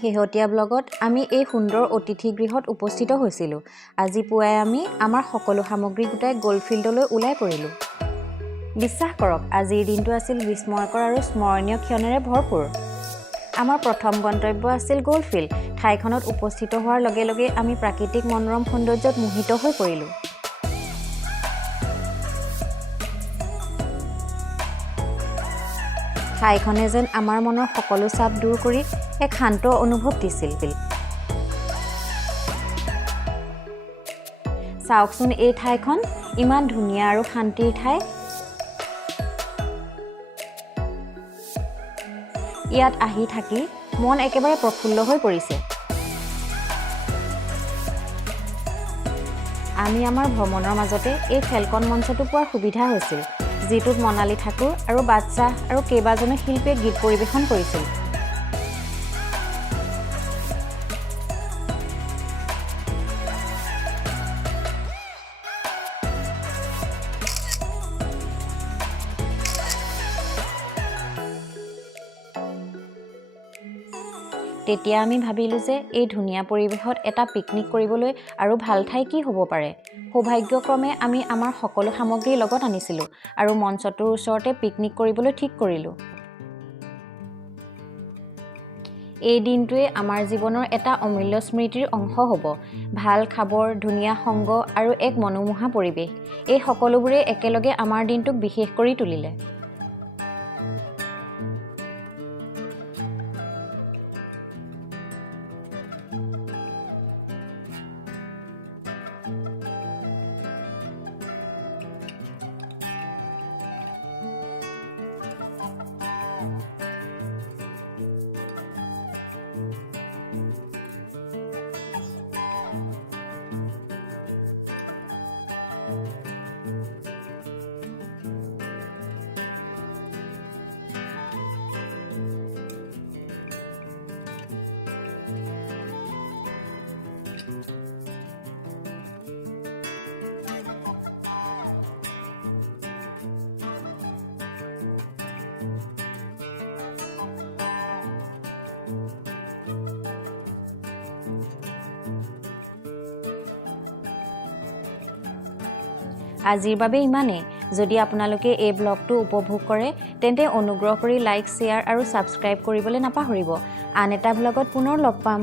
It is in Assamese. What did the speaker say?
শেহতীয়া ব্লগত আমি এই সুন্দৰ অতিথি গৃহত উপস্থিত হৈছিলোঁ। আজি পুৱাই আমি আমাৰ সকলো সামগ্ৰী গোটাই গ'লফিল্ডলৈ ওলাই পৰিলোঁ। বিশ্বাস কৰক, আজিৰ দিনটো আছিল বিস্ময়কৰ আৰু স্মৰণীয় ক্ষণেৰে ভৰপূৰ। আমাৰ প্ৰথম গন্তব্য আছিল গ'লফিল্ড। ঠাইখনত উপস্থিত হোৱাৰ লগে লগে আমি প্ৰাকৃতিক মনোৰম সৌন্দৰ্যত মোহিত হৈ পৰিলোঁ। ঠাইখনে যেন আমাৰ মনৰ সকলো চাপ দূৰ কৰি এক শান্ত অনুভৱ দিছিল। চাওকচোন, এই ঠাইখন ইমান ধুনীয়া আৰু শান্তিৰ ঠাই। ইয়াত আহি থাকি মন একেবাৰে প্ৰফুল্ল হৈ পৰিছে। আমি আমাৰ ভ্ৰমণৰ মাজতে এই ফেলকন মঞ্চটো পোৱাৰ সুবিধা হৈছিল, যিটোত মনালী ঠাকুৰ আৰু বাদশ্বাহ আৰু কেইবাজনো শিল্পীয়ে গীত পৰিৱেশন কৰিছিল। তেতিয়া আমি ভাবিলোঁ যে এই ধুনীয়া পৰিৱেশত এটা পিকনিক কৰিবলৈ আৰু ভাল ঠাই কি হ'ব পাৰে। সৌভাগ্যক্ৰমে আমি আমাৰ সকলো সামগ্ৰী লগত আনিছিলোঁ আৰু মঞ্চটোৰ ওচৰতে পিকনিক কৰিবলৈ ঠিক কৰিলোঁ। এই দিনটোৱে আমাৰ জীৱনৰ এটা অমূল্য স্মৃতিৰ অংশ হ'ব। ভাল খাবৰ, ধুনীয়া সংগ আৰু এক মনোমোহা পৰিৱেশ, এই সকলোবোৰে একেলগে আমাৰ দিনটোক বিশেষ কৰি তুলিলে। আজিৰ বাবে ইমানেই। যদি আপোনালোকে এই ব্লগটো উপভোগ কৰে তেন্তে অনুগ্ৰহ কৰি লাইক, শ্বেয়াৰ আৰু ছাবস্ক্ৰাইব কৰিবলৈ নাপাহৰিব। আন এটা ব্লগত পুনৰ লগ পাম।